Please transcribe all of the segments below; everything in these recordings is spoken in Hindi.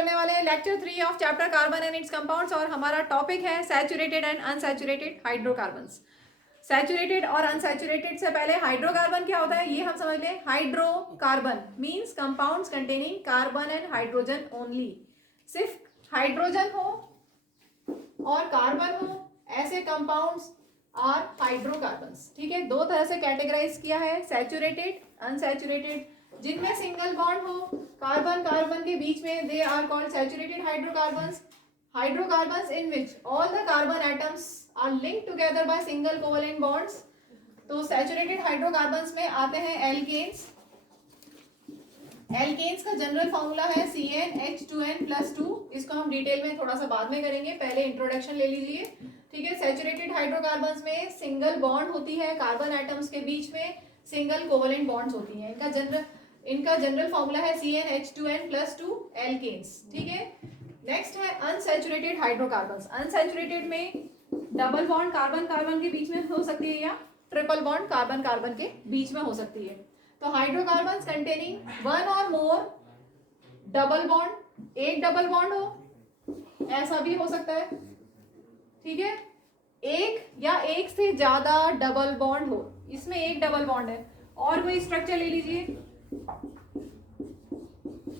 करने वाले हैं lecture 3 of chapter carbon and it's compounds और हमारा टॉपिक है saturated and unsaturated hydrocarbons. Saturated और अनसैचुरेटेड से पहले हाइड्रोकार्बन क्या होता है ये हम समझ लें। Hydrocarbon means compounds containing carbon and hydrogen only. सिर्फ हाइड्रोजन हो और कार्बन हो ऐसे कंपाउंड्स आर हाइड्रोकार्बन्स। ठीक है, दो तरह से कैटेगराइज किया है, सैचुरेटेड अनसैचुरेटेड। जिनमें सिंगल बॉन्ड हो कार्बन कार्बन के बीच में they are called saturated hydrocarbons. Hydrocarbons in which all the carbon atoms are linked together by single covalent bonds. तो सैचुरेटेड हाइड्रोकार्बन्स में आते हैं एल्केन्स। एल्केन्स का जनरल फॉर्मूला है CnH2n+2। इसको हम डिटेल में थोड़ा सा बाद में करेंगे, पहले इंट्रोडक्शन ले लीजिए। ठीक है, सैचुरेटेड हाइड्रोकार्बन्स में सिंगल बॉन्ड होती है, कार्बन एटम्स के बीच में सिंगल कोवैलेंट बॉन्ड्स होती हैं। इनका जनरल फॉर्मूला है CnH2n+2 एल्केन्स। ठीक है, नेक्स्ट है अनसैचुरेटेड हाइड्रोकार्बन्स। अनसैचुरेटेड में डबल बॉन्ड कार्बन कार्बन के बीच में हो सकती है या ट्रिपल बॉन्ड कार्बन कार्बन के बीच में हो सकती है। तो हाइड्रोकार्बन्स कंटेनिंग वन और मोर डबल बॉन्ड, एक डबल बॉन्ड हो ऐसा भी हो सकता है। ठीक है, एक या एक से ज्यादा डबल बॉन्ड हो, इसमें एक डबल बॉन्ड है और कोई स्ट्रक्चर ले लीजिए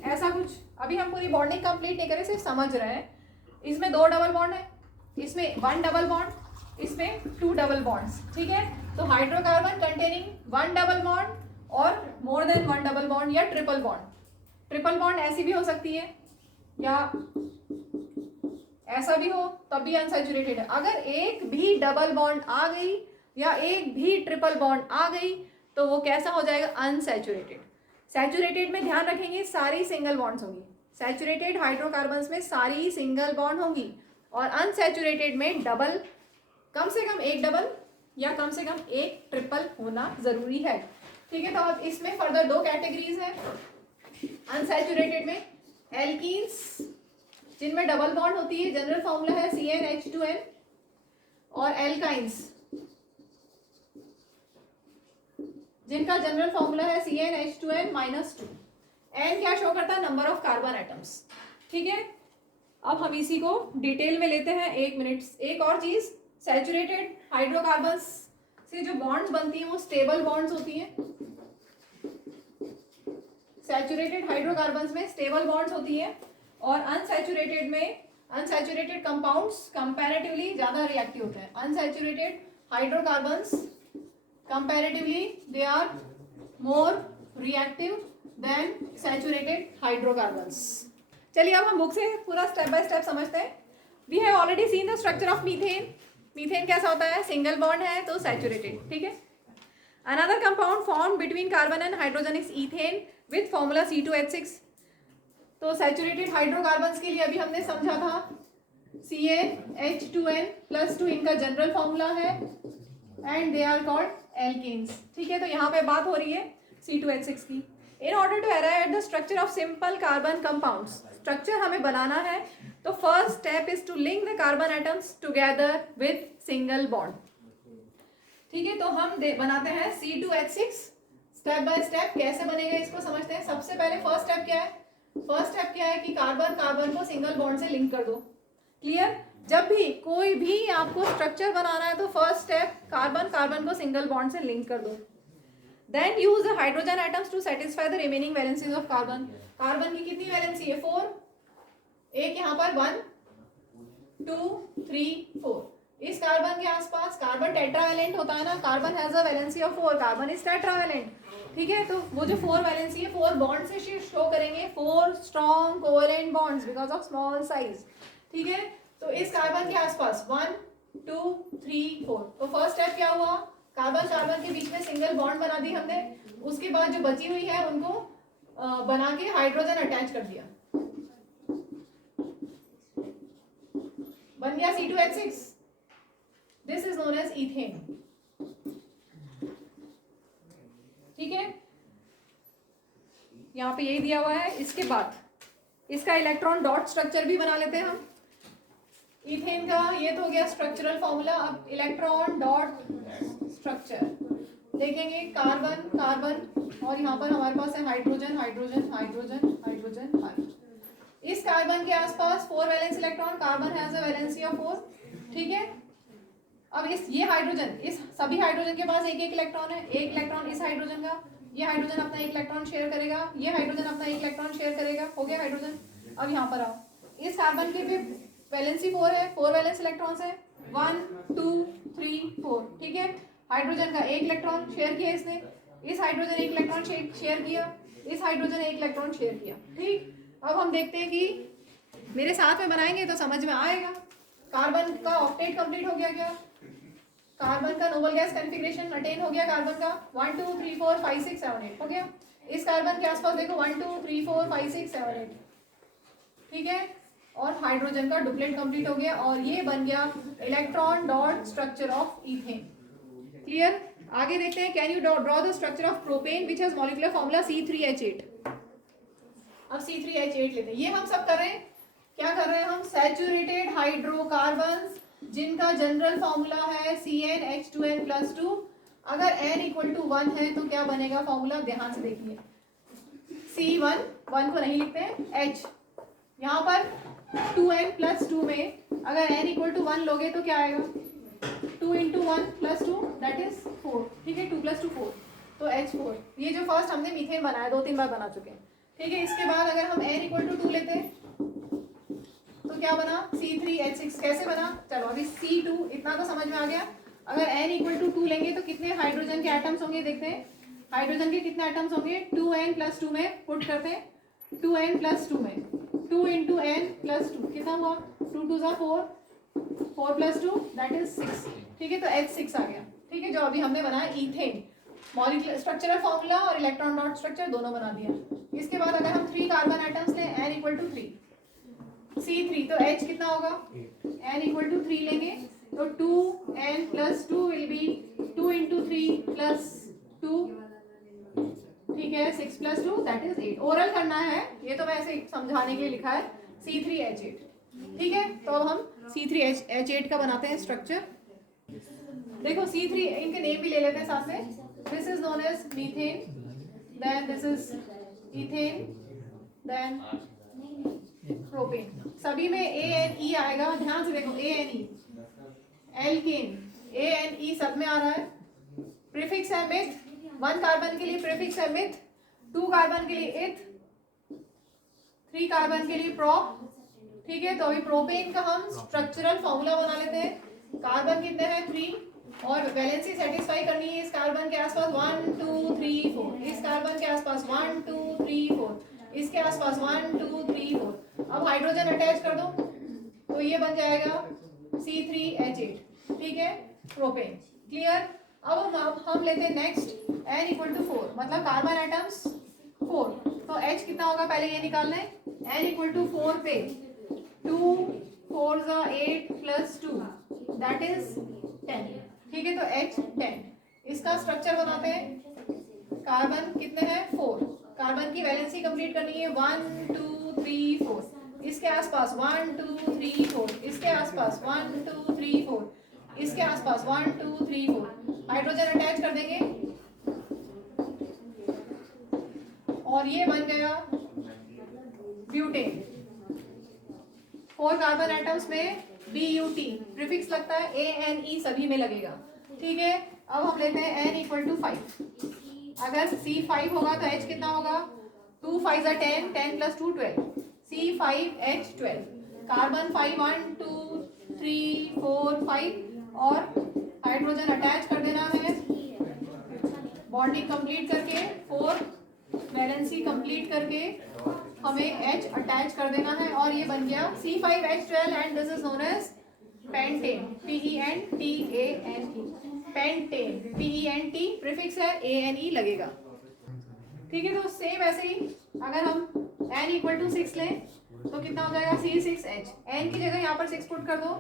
ऐसा कुछ। अभी हम पूरी बॉन्डिंग कंप्लीट नहीं करें, सिर्फ समझ रहे हैं। इसमें दो डबल बॉन्ड है, इसमें वन डबल बॉन्ड, इसमें टू डबल बॉन्ड्स। ठीक है, तो hydrocarbon containing one double bond और more than one double bond या ट्रिपल बॉन्ड। ट्रिपल बॉन्ड ऐसी भी हो सकती है या ऐसा भी हो, तब भी अनसैचुरेटेड है। अगर एक भी डबल बॉन्ड आ गई या एक भी ट्रिपल बॉन्ड आ गई तो वो कैसा हो जाएगा, अनसैचुरेटेड। सैचुरेटेड में ध्यान रखेंगे सारी सिंगल बॉन्ड्स होंगी। सैचुरेटेड हाइड्रोकार्बन्स में सारी सिंगल बॉन्ड होंगी और अनसैचुरेटेड में डबल, कम से कम एक डबल या कम से कम एक ट्रिपल होना जरूरी है। ठीक है, तो अब इसमें फर्दर दो कैटेगरीज है अनसैचुरेटेड में। एल्कीन्स जिनमें डबल बॉन्ड होती है, जनरल फॉर्मूला है CnH2n। और एल्काइंस जिनका जनरल फॉर्मूला है CnH2n-2। n क्या शो करता है, नंबर ऑफ कार्बन एटम्स। ठीक है, अब हम इसी को डिटेल में लेते हैं, एक मिनट। एक और चीज, सैचुरेटेड हाइड्रोकार्बन्स से जो बॉन्ड्स बनती हैं वो स्टेबल बॉन्ड्स होती हैं। सैचुरेटेड हाइड्रोकार्बन्स में स्टेबल बॉन्ड्स होती है और अनसैचुरेटेड में अनसैचुरेटेड कंपाउंड्स कंपैरेटिवली ज्यादा रिएक्टिव होते हैं। Unsaturated hydrocarbons comparatively they are more reactive than saturated hydrocarbons. चलिए अब हम बुक से पूरा स्टेप बाय स्टेप समझते हैं। We have already seen the structure of methane. Methane कैसा होता है, सिंगल बॉन्ड है तो सैचुरेटेड। ठीक है, another compound form between carbon and hydrogen is ethane with formula C2H6। तो सैचुरेटेड हाइड्रोकार्बन्स के लिए अभी हमने समझा था CnH2n+2 इनका जनरल फॉर्मूला है and they are called alkanes. ठीक है, तो यहाँ पे बात हो रही है C2H6 की। In order to arrive at the structure of simple carbon compounds, structure हमें बनाना है तो first step is to link the carbon atoms together with single bond. ठीक है, तो हम बनाते हैं C2H6 स्टेप बाय स्टेप। कैसे बनेगा इसको समझते हैं। सबसे पहले फर्स्ट स्टेप क्या है, फर्स्ट स्टेप क्या है कि कार्बन कार्बन को सिंगल बॉन्ड से लिंक कर दो। क्लियर, जब भी कोई भी आपको स्ट्रक्चर बनाना है तो फर्स्ट स्टेप कार्बन कार्बन को सिंगल बॉन्ड से लिंक कर दो। Then use the hydrogen atoms to satisfy the remaining valencies of carbon. Carbon की कितनी वैलेंसी है, 4। एक यहाँ पर 1 2 3 4। इस कार्बन के आसपास, कार्बन टेट्रावैलेंट होता है ना, carbon has a valency of 4, carbon is tetravalent. ठीक है, तो वो जो 4 वैलेंसी है 4 बॉन्ड से शो करेंगे, 4 strong covalent bonds because of small size. ठीक है, तो इस कार्बन के आसपास 1 2 3 4। तो फर्स्ट स्टेप क्या हुआ, कार्बन कार्बन के बीच में सिंगल बॉन्ड बना दी हमने। उसके बाद जो बची हुई है उनको बना के हाइड्रोजन अटैच कर दिया, बन गया C2H6। This is known as ethane. ठीक है, यहाँ पे यही दिया हुआ है। इसके बाद इसका इलेक्ट्रॉन डॉट स्ट्रक्चर भी बना लेते हैं हम। इथेन का ये तो हो गया स्ट्रक्चरल फॉर्मूला। अब इलेक्ट्रॉन डॉट स्ट्रक्चर देखेंगे, कार्बन कार्बन और यहाँ पर हमारे पास है hydrogen hydrogen hydrogen hydrogen hydrogen. इस कार्बन के आसपास 4 valence electron, carbon has a valency of 4, ठीक है। अब ये हाइड्रोजन, इस सभी हाइड्रोजन के पास एक एक इलेक्ट्रॉन है, एक इलेक्ट्रॉन इस हाइड्रोजन का, ये हाइड्रोजन अपना एक इलेक्ट्रॉन शेयर करेगा, ये हाइड्रोजन अपना एक इलेक्ट्रॉन शेयर करेगा, हो गया हाइड्रोजन। अब यहाँ पर आओ, इस कार्बन की भी वैलेंसी 4 है, 4 वैलेंस इलेक्ट्रॉन्स है, 1 2 3 4, ठीक है। हाइड्रोजन का एक इलेक्ट्रॉन शेयर किया इसने, इस हाइड्रोजन एक इलेक्ट्रॉन शेयर किया, इस हाइड्रोजन एक इलेक्ट्रॉन शेयर किया, ठीक। अब हम देखते हैं कि मेरे साथ में बनाएंगे तो समझ में आएगा। कार्बन का ऑक्टेट कंप्लीट हो गया क्या, कार्बन का नोबल गैस कॉन्फ़िगरेशन अटेन हो गया, कार्बन का 1 2 3 4 5 6 7 8 हो गया। इस कार्बन के आसपास देखो 1 2 3 4 5 6 7 8, ठीक है। और हाइड्रोजन का डुप्लेट कंप्लीट हो गया और ये बन गया electron dot structure of ethane. Clear. आगे देखते हैं, can you draw the structure of propane which has molecular formula C3H8। अब C3H8 लेते हैं, ये हम सब कर रहे हैं, क्या कर रहे हैं हम, सैचुरेटेड हाइड्रोकार्बन्स जिनका जनरल फॉर्मूला है CnH2n+2। अगर n इक्वल टू 1 है तो क्या बनेगा फॉर्मूला, ध्यान से देखिए, C1 1 को नहीं लिखते हैं, H यहाँ पर 2n+2 में अगर n इक्वल टू 1 लोगे तो क्या आएगा, 2 × 1+2 दैट इज 4, ठीक है, 2 + 2 4, तो H4। ये जो फर्स्ट हमने मीथेन बनाया 2-3 बार बना चुके हैं, ठीक है। इसके बाद अगर हम n इक्वल टू 2 लेते हैं तो क्या बना, C3H6। कैसे बना, चलो अभी C2 इतना तो समझ में आ गया। अगर n इक्वल टू 2 लेंगे तो कितने हाइड्रोजन के एटम्स होंगे, देखते हैं हाइड्रोजन के कितने एटम्स होंगे, 2n+2 में पुट करते हैं, 2n+2 में 2 × n+2 कितना हुआ, 2 2 = 4, 4 + 2 दैट इज 6, ठीक है। तो H6 आ गया, ठीक है, जो अभी हमने बनाया इथेन, मॉलिक्यूलर स्ट्रक्चरल फॉर्मूला और इलेक्ट्रॉन डॉट स्ट्रक्चर दोनों बना दिया। इसके बाद अगर हम 3 कार्बन एटम्स लें, n इक्वल टू 3, C3 तो H कितना होगा, n इक्वल टू 3 लेंगे तो 2n+2 विल बी 2 × 3 + 2, ठीक है, 6 + 2 दैट इज 8। ओरल करना है, ये तो वैसे समझाने के लिए लिखा है, C3H8, ठीक है। तो अब हम C3H8 का बनाते हैं स्ट्रक्चर। देखो C3, इनके नेम भी ले लेते हैं साथ में, this is known as methane, then this is ethane, then propane. सभी में ANE आएगा, ध्यान से देखो, ANE, एल्केन, ANE सब में आ रहा है। प्रीफिक्स है मिथ, 1 कार्बन के लिए प्रीफिक्स है मिथ, 2 कार्बन के लिए इथ, 3 कार्बन के लिए प्रोप, ठीक है। तो अभी प्रोपेन का हम स्ट्रक्चरल फॉर्मूला बना लेते हैं। कार्बन कितने हैं, 3, और वैलेंसी सेटिस्फाई करनी है इस कार्बन के आसपास 1 2 3 4, इस कार्बन के आसपास 1 2 3 4, इसके आसपास 1 2 3 4। अब हाइड्रोजन अटैच कर दो तो ये बन जाएगा C3H8, ठीक है, प्रोपेन। क्लियर। अब हम लेते हैं नेक्स्ट, n इक्वल टू 4, मतलब कार्बन एटम्स 4, तो H कितना होगा पहले ये निकालना है, n इक्वल टू 4 पे 2 4 = 8 + 2 दैट इज 10, ठीक है। तो H 10। इसका स्ट्रक्चर बनाते हैं, कार्बन कितने हैं, 4, कार्बन की वैलेंसी कंप्लीट करनी है 1 2 3 4, इसके आसपास 1 2 3 4, इसके आसपास 1 2 3 4, इसके आसपास 1 2 3 4, हाइड्रोजन अटैच कर देंगे और ये बन गया ब्यूटेन। 4 कार्बन एटम्स में BUT प्रीफिक्स लगता है, ANE सभी में लगेगा, ठीक है। अब हम लेते हैं n इक्वल टू 5, अगर C5 होगा तो H कितना होगा, 2 5 = 10, 10 + 2 12, C5H12, कार्बन 5 1 2 3 4 5 और हाइड्रोजन अटैच कर देना है, बॉन्डिंग कंप्लीट करके 4 वैलेंसी कंप्लीट करके हमें H अटैच कर देना है और ये बन गया C5H12 and this is known as pentane, PENTANE, pentane, PENT prefix है, ANE लगेगा, ठीक है। तो सेम ऐसे ही अगर हम n इक्वल टू 6 लें तो कितना हो जाएगा, C6H, n की जगह यहाँ पर 6 पुट कर दो,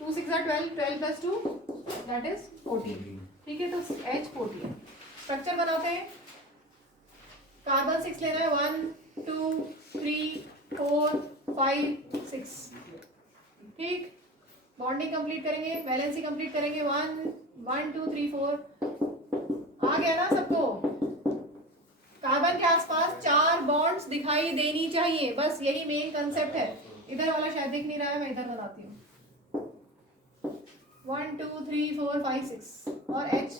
2 6 = 12, 12 + 2 दैट इज 14, ठीक है। तो H14 स्ट्रक्चर बनाते हैं, कार्बन 6 लेना है, 1 2 3 4 5 6, ठीक। बॉन्डिंग कंप्लीट करेंगे, वैलेंसी कंप्लीट करेंगे, 1 1 2 3 4, आ गया ना सबको। कार्बन कार्बन के आसपास 4 बॉन्ड्स दिखाई देनी चाहिए, बस यही मेन कंसेप्ट है। इधर वाला शायद दिख नहीं रहा है, मैं इधर बनाती हूँ। 1 2 3 4 5 6 और H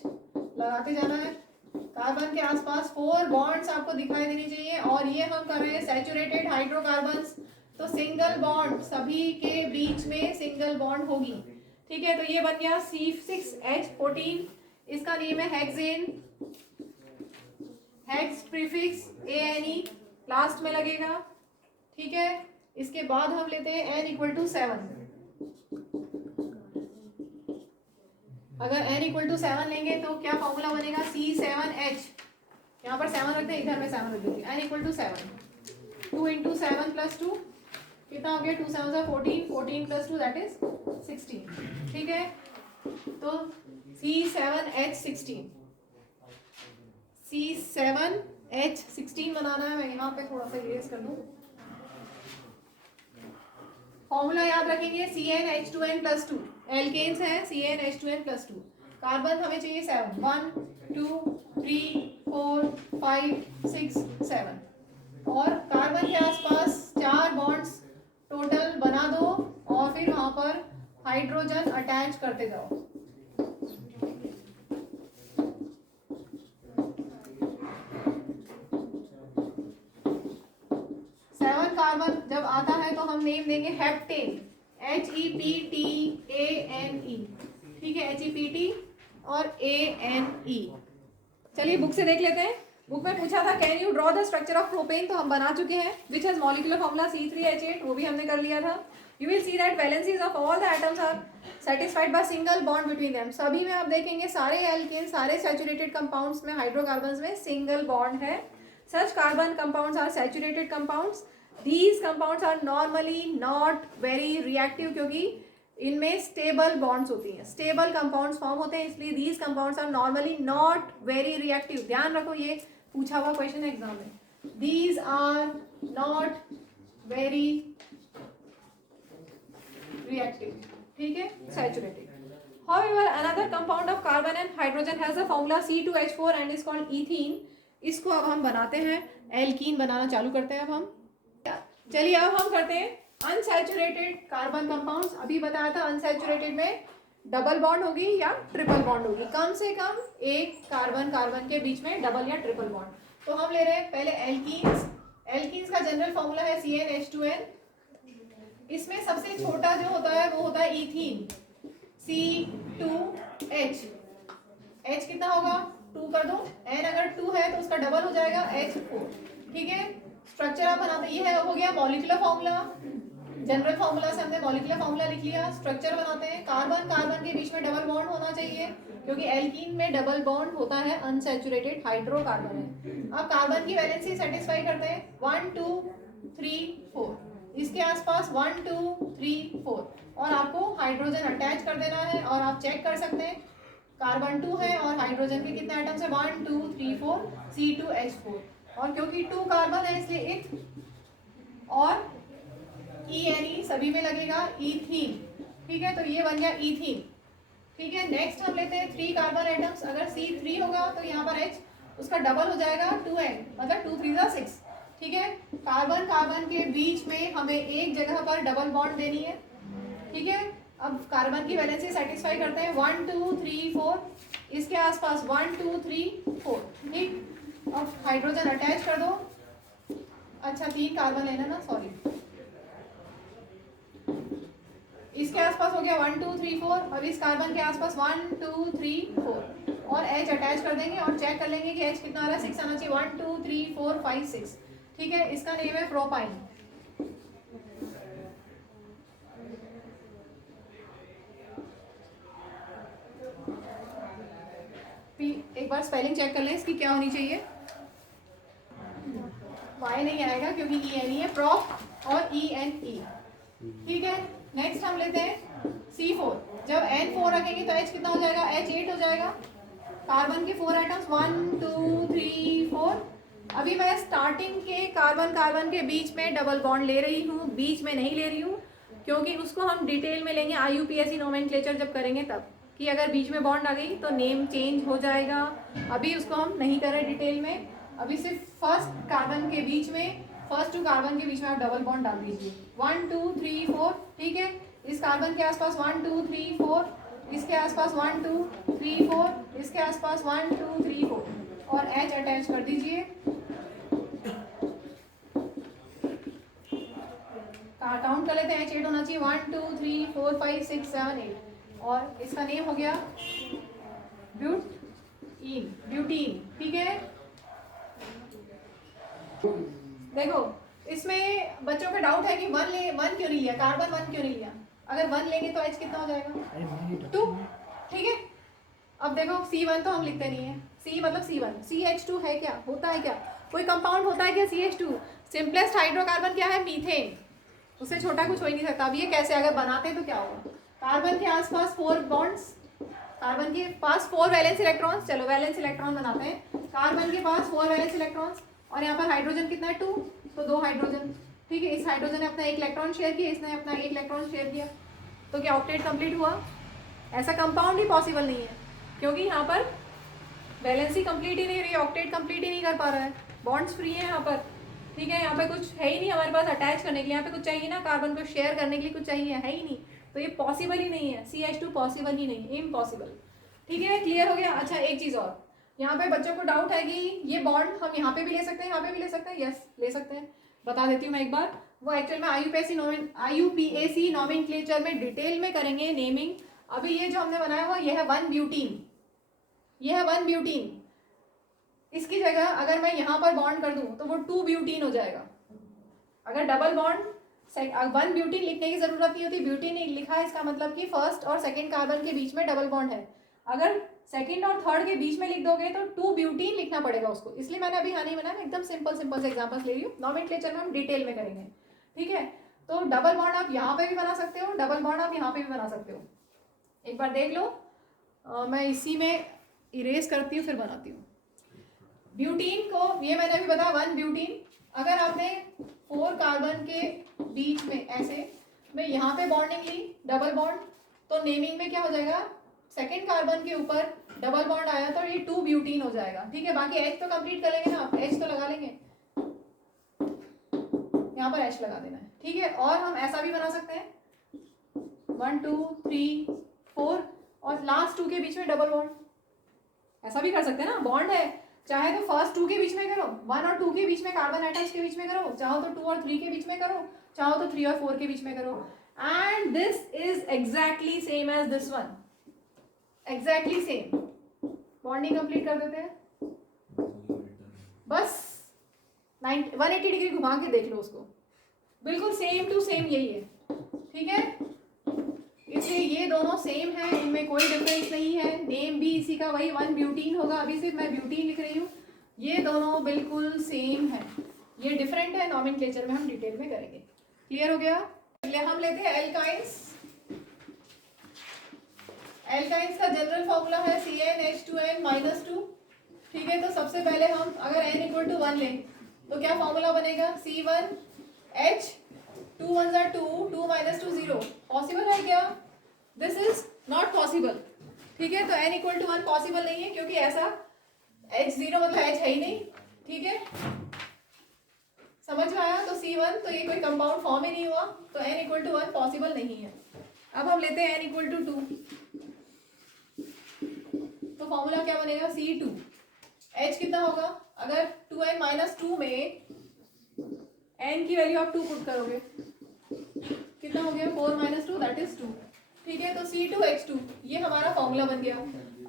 लगाते जाना है। कार्बन के आसपास 4 बॉन्ड्स आपको दिखाई देनी चाहिए, और ये हम कर रहे हैं सैचुरेटेड हाइड्रोकार्बन्स, तो सिंगल बॉन्ड, सभी के बीच में सिंगल बॉन्ड होगी। ठीक है, तो ये बन गया C6H14, इसका नेम है hexane, hex prefix ANE last में लगेगा। ठीक है, इसके बाद हम लेते हैं n = 7। अगर n = 7 लेंगे तो क्या फॉर्मूला बनेगा, C7H, यहाँ पर 7 रख दें, इधर में 7 रख देती हूँ। n = 7, 2 × 7 + 2 कितना हो गया, 2 7 14, 14 + 2 दैट इज 16। ठीक है, तो C7H16, C7H16 बनाना है। मैं यहाँ पे थोड़ा सा इरेज कर दूँ। फॉर्मूला याद रखेंगे, CnH2n + 2, एल्केन्स है CnH2n + 2, कार्बन हमें चाहिए 7, 1 2 3 4 5 6 7, और कार्बन के आसपास 4 बॉन्ड्स टोटल बना दो, और फिर वहां पर हाइड्रोजन अटैच करते जाओ। कार्बन जब आता है तो हम नेम देंगे हेप्टेन, HEPTANE। ठीक है, HEPT और ANE। चलिए बुक से देख लेते हैं। बुक में पूछा था can you draw the structure of propane, तो हम बना चुके हैं, which has molecular formula C3H8, वो भी हमने कर लिया था। You will see that valencies of all the atoms are satisfied by single bond between them. सभी में आप देखेंगे सारे एल्केन, सारे सैचुरेटेड कंपाउंड्स में, हाइड्रोकार्बन्स में सिंगल बॉन्ड है। Such carbon compounds are saturated compounds. These compounds are normally not very reactive, क्योंकि इनमें स्टेबल बॉन्ड्स होती हैं, स्टेबल कंपाउंड्स फॉर्म होते हैं, इसलिए these compounds are normally not very reactive। ध्यान रखो, ये पूछा हुआ क्वेश्चन है एग्जाम में। These are not very reactive। ठीक है, saturated। However, another compound of carbon and hydrogen has a formula C2H4 and is called ethene। इसको अब हम बनाते हैं, एल्कीन बनाना चालू करते हैं अब हम। चलिए अब हम करते हैं अनसैचुरेटेड कार्बन कंपाउंड्स। अभी बताया था अनसैचुरेटेड में डबल बॉन्ड होगी या ट्रिपल बॉन्ड होगी, कम से कम एक कार्बन कार्बन के बीच में डबल या ट्रिपल बॉन्ड। तो हम ले रहे हैं पहले एल्कीन्स। एल्कीन्स का जनरल फॉर्मूला है CnH2n। इसमें सबसे छोटा जो होता है वो होता है इथीन, C2H। H कितना होगा, 2 कर दो, N अगर 2 है तो उसका डबल हो जाएगा H4। ठीक है, स्ट्रक्चर आप बनाते, ये है हो गया मॉलिक्यूलर फॉर्मूला। जनरल फॉर्मूला से हमने मॉलिक्यूलर फॉर्मूला लिख लिया। स्ट्रक्चर बनाते हैं, कार्बन कार्बन के बीच में डबल बॉन्ड होना चाहिए, क्योंकि एल्कीन में डबल बॉन्ड होता है, अनसैचुरेटेड हाइड्रोकार्बन है। अब कार्बन की वैलेंसी सेटिस्फाई करते हैं, 1 2 3 4, इसके आसपास 1 2 3 4, और आपको हाइड्रोजन अटैच कर देना है। और आप चेक कर सकते हैं कार्बन 2 है और हाइड्रोजन के कितने एटम्स है, 1 2 3 4, C2H4, और क्योंकि 2 कार्बन है इसलिए इथ और ENE सभी में लगेगा, इथीन। ठीक है, तो ये बन गया इथीन। ठीक है, नेक्स्ट हम लेते हैं 3 कार्बन एटम्स। अगर C3 होगा तो यहाँ पर H उसका डबल हो जाएगा 2N, मतलब 2 3 6। ठीक है, कार्बन कार्बन के बीच में हमें एक जगह पर डबल बॉन्ड देनी है। ठीक है, अब कार्बन की वैलेंसी सेटिस्फाई करते हैं, 1 2 3 4, इसके आसपास 1 2 3 4। ठीक, अब हाइड्रोजन अटैच कर दो। अच्छा 3 कार्बन लेना ना, सॉरी। इसके आसपास हो गया 1 2 3 4, अब इस कार्बन के आसपास 1 2 3 4, और H अटैच कर देंगे और चेक कर लेंगे कि H कितना आ रहा है, 6 आना चाहिए, 1 2 3 4 5 6। ठीक है, इसका नेम है प्रोपाइन। एक बार स्पेलिंग चेक कर लें इसकी क्या होनी चाहिए। Y नहीं आएगा क्योंकि ENE है, प्रोप और ENE। ठीक है, नेक्स्ट हम लेते हैं C4। जब N4 रखेंगे तो H कितना हो जाएगा, H8 हो जाएगा। कार्बन के 4 आइटम्स 1 2 3 4। अभी मैं स्टार्टिंग के कार्बन कार्बन के बीच में डबल बॉन्ड ले रही हूँ, बीच में नहीं ले रही हूँ, क्योंकि उसको हम डिटेल में लेंगे IUPAC नोमेनक्लेचर जब करेंगे तब, कि अगर बीच में बॉन्ड आ गई तो नेम चेंज हो जाएगा। अभी उसको हम नहीं कर रहे डिटेल में। अभी सिर्फ फर्स्ट कार्बन के बीच में, फर्स्ट टू कार्बन के बीच में आप डबल बॉन्ड डाल दीजिए 1 2 3 4, ठीक है। इस कार्बन के आसपास 1 2 3 4, इसके आसपास 1 2 3 4, इसके आसपास 1 2 3 4 और H अटैच कर दीजिए। काउंट कर लेते हैं, H 8 होना चाहिए 1 2 3 4 5 6 7 8 और इसका नेम हो गया ब्यूटीन, ठीक है। देखो इसमें बच्चों का डाउट है कि वन क्यों नहीं लिया, कार्बन 1 क्यों नहीं लिया। अगर 1 लेंगे तो H कितना हो जाएगा 2, ठीक है। अब देखो C1 तो हम लिखते नहीं है, C मतलब C1, CH2 है क्या, होता है क्या, कोई कंपाउंड होता है क्या CH2। सिंपलेस्ट हाइड्रोकार्बन क्या है, मीथेन, उससे छोटा कुछ हो ही नहीं सकता। अब ये कैसे, अगर बनाते तो क्या होगा, कार्बन के आसपास 4 बॉन्ड्स, कार्बन के पास 4 वैलेंस इलेक्ट्रॉन्स, चलो वैलेंस इलेक्ट्रॉन बनाते हैं। कार्बन के पास 4 वैलेंस इलेक्ट्रॉन्स और यहाँ पर हाइड्रोजन कितना है 2, तो 2 हाइड्रोजन, ठीक है। इस हाइड्रोजन ने अपना 1 इलेक्ट्रॉन शेयर किया, इसने अपना 1 इलेक्ट्रॉन शेयर किया, तो क्या ऑक्टेट कंप्लीट हुआ। ऐसा कंपाउंड ही पॉसिबल नहीं है क्योंकि यहाँ पर वैलेंसी कंप्लीट ही नहीं रही, ऑक्टेट कंप्लीट ही नहीं कर पा रहा है, बॉन्ड्स फ्री है यहाँ पर, ठीक है। यहाँ पे कुछ है ही नहीं हमारे पास अटैच करने के लिए, यहाँ पे कुछ चाहिए ना, कार्बन को शेयर करने के लिए कुछ चाहिए, है ही नहीं, तो ये पॉसिबल ही नहीं है, CH2 पॉसिबल ही नहीं, इम्पॉसिबल, ठीक है। क्लियर हो गया। अच्छा एक चीज़ और, यहाँ पे बच्चों को डाउट है कि ये बॉन्ड हम यहाँ पे भी ले सकते हैं, यहाँ पे भी ले सकते हैं, यस ले सकते हैं, बता देती हूँ मैं एक बार। वो एक्चुअल में IUPAC नॉमेनक्लेचर में डिटेल में करेंगे नेमिंग। अभी ये जो हमने बनाया हुआ ये है 1 ब्यूटीन, ये है 1 ब्यूटीन। इसकी जगह अगर मैं यहाँ पर बॉन्ड कर दूँ तो वो 2 ब्यूटीन हो जाएगा। अगर डबल बॉन्ड 1 ब्यूटीन लिखने की जरूरत नहीं होती, ब्यूटीन लिखा है इसका मतलब कि फर्स्ट और सेकंड कार्बन के बीच में डबल बॉन्ड है। अगर सेकंड और थर्ड के बीच में लिख दोगे तो 2 ब्यूटीन लिखना पड़ेगा उसको, इसलिए मैंने अभी हाँ नहीं बनाया, एकदम सिंपल से एग्जांपल्स ले रही हूँ। नॉमेनक्लेचर में हम डिटेल में करेंगे, ठीक है। तो डबल बॉन्ड आप यहाँ पे भी बना सकते हो, डबल बॉन्ड आप यहाँ पे भी बना सकते हो, एक बार देख लो। मैं इसी में इरेज करती हूँ फिर बनाती हूँ। ब्यूटीन को ये मैंने अभी बताया 1 ब्यूटीन, अगर आपने 4 कार्बन के बीच में ऐसे मैं यहाँ पे बॉन्डिंग ली डबल बॉन्ड, तो नेमिंग में क्या हो जाएगा, सेकेंड कार्बन के ऊपर डबल बॉन्ड आया तो ये 2 ब्यूटीन हो जाएगा, ठीक है। बाकी H तो कंप्लीट करेंगे ना, H तो लगा लेंगे, यहाँ पर H लगा देना है, ठीक है। और हम ऐसा भी बना सकते हैं 1 2 3 4 और लास्ट 2 के बीच में डबल बॉन्ड, ऐसा भी कर सकते हैं ना, बॉन्ड है, चाहे तो फर्स्ट 2 के बीच में करो, 1 और 2 के बीच में कार्बन एटम्स के बीच में करो, चाहो तो 2 और 3 के बीच में करो, चाहो तो 3 और 4 के बीच में करो। And this is exactly same as this one, exactly same. Bonding complete कर देते हैं, बस 180 डिग्री घुमा के देख लो उसको, बिल्कुल सेम टू सेम यही है, ठीक है। इसलिए ये दोनों सेम है, इनमें कोई डिफरेंस नहीं है, नेम भी इसी का वही 1 ब्यूटीन होगा, अभी सिर्फ मैं ब्यूटीन लिख रही हूँ, ये दोनों बिल्कुल सेम है, ये डिफरेंट है, नॉमेनक्लेचर में हम डिटेल में करेंगे। क्लियर हो गया। हम लेते हैं एल्काइंस। एल्काइंस का जनरल फॉर्मूला है CnH2n-2, ठीक है। तो सबसे पहले हम अगर n = 1 लें तो क्या फॉर्मूला बनेगा, C1H, 2 1 are 2, 2 - 2 0, पॉसिबल है क्या, दिस इज नॉट पॉसिबल, ठीक है। तो n = 1 पॉसिबल नहीं है क्योंकि ऐसा H0 मतलब H है ही नहीं, ठीक है, समझ में आया। तो C1 तो ये कोई कंपाउंड फॉर्म ही नहीं हुआ, तो n = 1 पॉसिबल नहीं है। अब हम लेते हैं n = 2, तो फॉर्मूला क्या बनेगा, C2, H कितना होगा, अगर 2n - 2 में n की वैल्यू आप 2 पुट करोगे कितना हो गया, 4 - 2 दैट इज 2, ठीक है। तो C2H2 ये हमारा फॉर्मूला बन गया।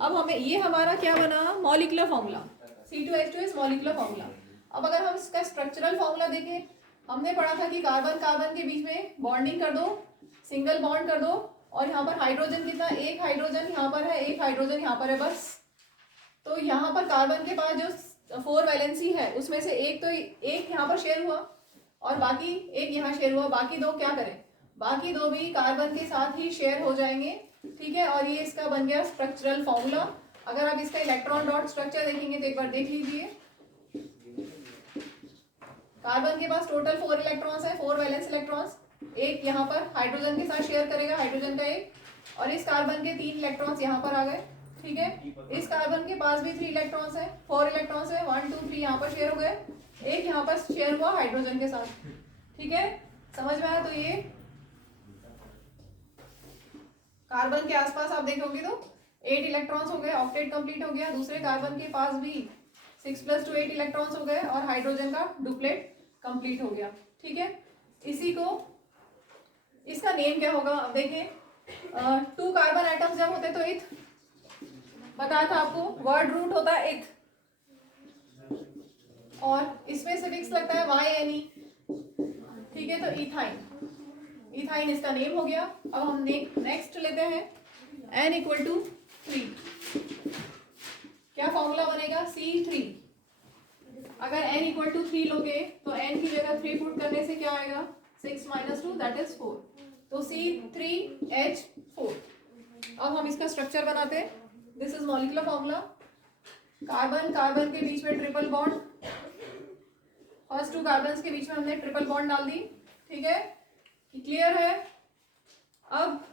अब हमें ये हमारा क्या बना, molecular formula, C2H2 is molecular formula. अब अगर हम इसका स्ट्रक्चरल फॉर्मूला देखें, हमने पढ़ा था कि कार्बन कार्बन के बीच में बॉन्डिंग कर दो, सिंगल बॉन्ड कर दो, और यहाँ पर हाइड्रोजन कितना, 1 हाइड्रोजन यहाँ पर है, 1 हाइड्रोजन यहाँ पर है, बस। तो यहाँ पर कार्बन के पास जो 4 वैलेंसी है उसमें से एक यहाँ पर शेयर हुआ और बाकी एक यहाँ शेयर हुआ, बाकी 2 क्या करें, बाकी 2 भी कार्बन के साथ ही शेयर हो जाएंगे, ठीक है। और ये इसका बन गया स्ट्रक्चरल फॉर्मूला। अगर आप इसका इलेक्ट्रॉन डॉट स्ट्रक्चर देखेंगे तो एक बार देख लीजिए, कार्बन के पास टोटल 4 इलेक्ट्रॉन्स है, 4 वैलेंस इलेक्ट्रॉन्स, एक यहाँ पर हाइड्रोजन के साथ शेयर करेगा, हाइड्रोजन का एक, और इस कार्बन के 3 इलेक्ट्रॉन्स यहाँ पर आ गए, ठीक है। इस कार्बन के पास भी 3 इलेक्ट्रॉन्स है, 4 इलेक्ट्रॉन्स है, 1 2 3 यहाँ पर शेयर हो गए, एक यहाँ पर शेयर हुआ हाइड्रोजन के साथ। ठीक है, समझ में आया? तो ये कार्बन के आसपास आप देखोगे तो 8 इलेक्ट्रॉन्स हो गए, ऑक्टेट कंप्लीट हो गया। दूसरे कार्बन के पास भी 6 + 2 8 इलेक्ट्रॉन्स हो गए और हाइड्रोजन का डुप्लेट कंप्लीट हो गया। ठीक है, इसी को, इसका नेम क्या होगा? अब देखिए, 2 कार्बन एटम्स जब होते हैं तो इथ, बताया था आपको, वर्ड रूट होता है इथ, और इसमें सिफिक्स लगता है YNE। ठीक है, तो इथाइन, इथाइन इसका नेम हो गया। अब हम नेक्स्ट लेते हैं n = 3। क्या फॉर्मूला बनेगा? C3। अगर n = 3 लोगे तो n की जगह 3 पुट करने से क्या आएगा? 6 - 2 दैट इज 4, तो C3H4। अब हम इसका स्ट्रक्चर बनाते हैं। This is molecular formula. Carbon carbon के बीच में ट्रिपल बॉन्ड, फर्स्ट 2 कार्बन के बीच में हमने ट्रिपल बॉन्ड डाल दी। ठीक है, क्लियर है? अब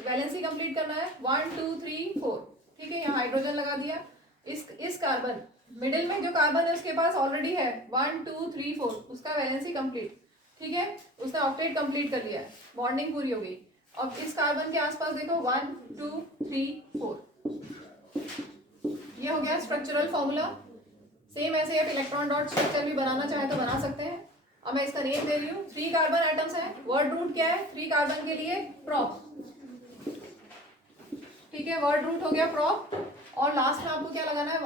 वैलेंसी कंप्लीट करना है, 1 2 3 4। ठीक है, यहाँ हाइड्रोजन लगा दिया। इस कार्बन मिडिल में जो कार्बन है उसके पास ऑलरेडी है 1 2 3 4, उसका वैलेंसी कंप्लीट। ठीक है, उसने ऑक्टेट कंप्लीट कर लिया है, बॉन्डिंग पूरी हो गई। अब इस कार्बन के आसपास देखो 1 2 3 4, ये हो गया स्ट्रक्चरल फॉर्मूला। सेम ऐसे आप इलेक्ट्रॉन डॉट स्ट्रक्चर भी बनाना चाहे तो बना सकते हैं। अब मैं इसका नेम दे रही हूँ। 3 कार्बन एटम्स है, वर्ड रूट क्या है? 3 कार्बन के लिए प्रॉप। ठीक है, वर्ड रूट हो गया प्रॉप, और लास्ट में आपको क्या लगाना है?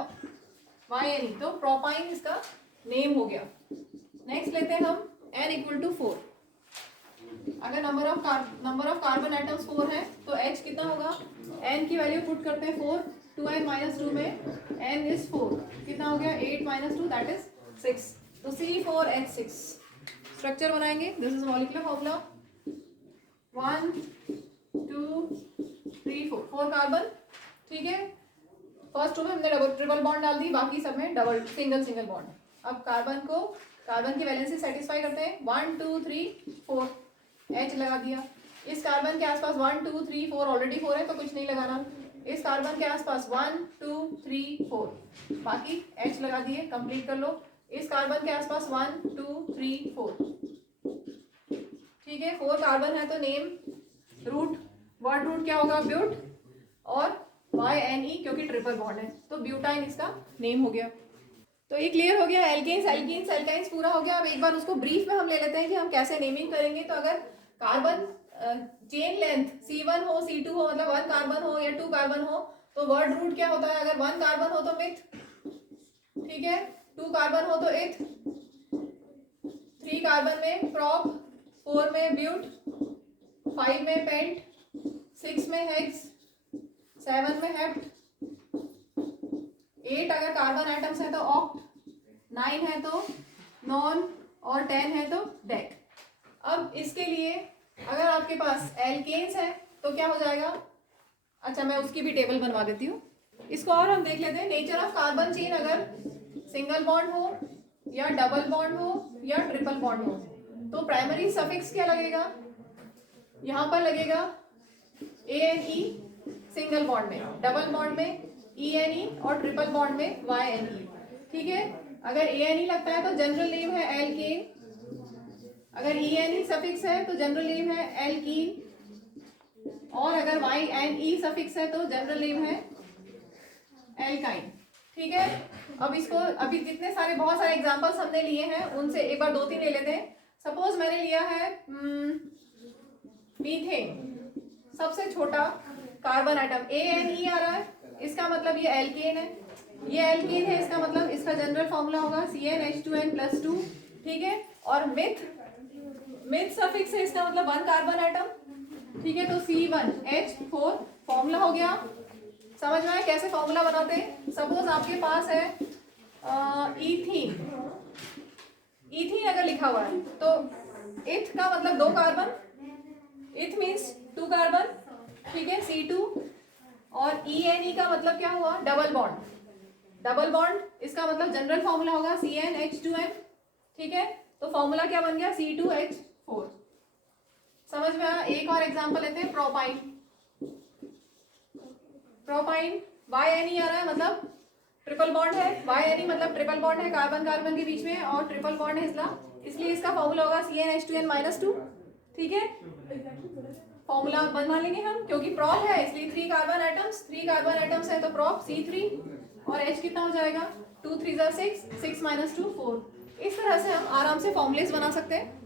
YNE, तो प्रोपाइन इसका नेम हो गया। नेक्स्ट लेते हैं हम n = 4। अगर नंबर ऑफ कार्बन एटम्स 4 है तो H कितना होगा? n की वैल्यू पुट करते हैं 4, 2n - 2 में n इज 4, कितना हो गया? 8 - 2 दैट इज 6, तो C4H6। स्ट्रक्चर बनाएंगे। This is molecular formula. 1 2 3 4, 4 carbon. ठीक है, फर्स्ट में हमने ट्रिपल बॉन्ड डाल दी, बाकी सब में डबल सिंगल बॉन्ड। अब कार्बन की वैलेंसी सेटिस्फाई करते हैं। 1 2 3 4, H लगा दिया। इस कार्बन के आसपास 1 2 3 4 ऑलरेडी 4 है तो कुछ नहीं लगाना। इस कार्बन के आसपास 1 2 3 4, बाकी H लगा दिए, कंप्लीट कर लो। इस कार्बन के आसपास 1 2 3 4। ठीक है, 4 कार्बन है तो नेम रूट, वर्ड रूट क्या होगा? ब्यूट, और YNE क्योंकि ट्रिपल बॉन्ड है तो ब्यूटाइन इसका नेम हो गया। तो ये क्लियर हो गया। एल्केन्स एल्काइंस पूरा हो गया। अब एक बार उसको ब्रीफ में हम ले लेते हैं कि हम कैसे नेमिंग करेंगे। तो अगर कार्बन चेन लेंथ C1 हो, C2 हो, मतलब 1 कार्बन हो या 2 कार्बन हो, तो वर्ड रूट क्या होता है? अगर 1 कार्बन हो तो मिथ, ठीक है, 2 कार्बन हो तो इथ, 3 कार्बन में प्रॉप, 4 में ब्यूट, 5 में पेंट, 6 में हेक्स, 7 में हेप्ट, 8 अगर कार्बन एटम्स है तो ऑक्ट, 9 है तो नॉन, और 10 है तो डेक। अब इसके लिए अगर आपके पास एल्केन्स है तो क्या हो जाएगा? अच्छा, मैं उसकी भी टेबल बनवा देती हूँ। इसको और हम देख लेते हैं। नेचर ऑफ कार्बन चेन, अगर सिंगल बॉन्ड हो या डबल बॉन्ड हो या ट्रिपल बॉन्ड हो तो प्राइमरी सफिक्स क्या लगेगा? यहाँ पर लगेगा ANE सिंगल बॉन्ड में, डबल बॉन्ड में ENE और ट्रिपल बॉन्ड में YNE। ठीक है, अगर ANE लगता है तो जनरल नेम है एल्केन, अगर ENE सफिक्स है तो जनरल नेम है एल्कीन, और अगर YNE सफिक्स है तो जनरल नेम है एल्काइन। ठीक है, अब इसको अभी जितने सारे बहुत सारे एग्जांपल्स हमने लिए हैं उनसे एक बार 2-3 ले लेते हैं। सपोज मैंने लिया है मीथेन, सबसे छोटा कार्बन आइटम ANE आ रहा है, इसका मतलब ये एल्केन है, ये एल्केन है, इसका मतलब इसका जनरल फॉर्मूला होगा CnH2n+2। ठीक है, और मिथ सफिक्स है, इसका मतलब 1 कार्बन आइटम। ठीक है, तो C1H4 फॉर्मूला हो गया। समझ में आया कैसे फॉर्मूला बनाते हैं? सपोज आपके पास है इथीन, इथीन अगर लिखा हुआ है तो इथ का मतलब 2 कार्बन, इथ मीन्स 2 कार्बन। ठीक है, C2, और ENE का मतलब क्या हुआ? डबल बॉन्ड, डबल बॉन्ड, इसका मतलब जनरल फॉर्मूला होगा CnH2n। ठीक है, तो फॉर्मूला क्या बन गया? C2H4। समझ में आया? एक और एग्जांपल लेते हैं, propyne. Propyne Y N E आ रहा है, मतलब ट्रिपल बॉन्ड है, वाई एन ई मतलब ट्रिपल बॉन्ड है कार्बन कार्बन के बीच में और ट्रिपल बॉन्ड है इसलिए इसका फॉर्मूला होगा CnH2n-2। ठीक है, फॉर्मूला बना लेंगे हम, क्योंकि प्रॉप है इसलिए 3 कार्बन एटम्स है तो प्रॉप C3 और H कितना हो जाएगा 2 3 6 6 - 2 4। इस तरह से हम आराम से फॉर्मूलेस बना सकते हैं।